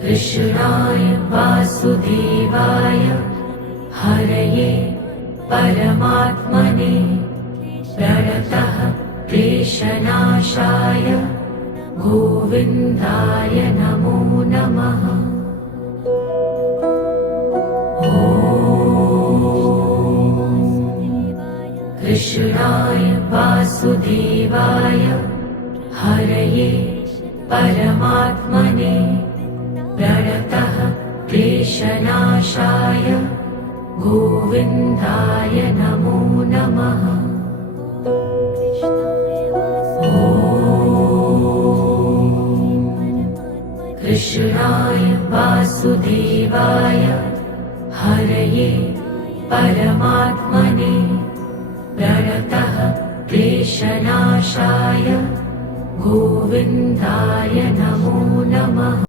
कृष्णाय वासुदेवाय हरये परमात्मने प्रणतः क्लेशनाशाय गोविन्दाय नमो नमः। कृष्णाय वासुदेवाय हरये परमात्मने प्रणतः क्लेशनाशाय गोविन्दाय नमो नमः। कृष्णाय वासुदेवाय हरये परमात्मने प्रणतः क्लेशनाशाय गोविन्दाय नमो नमः।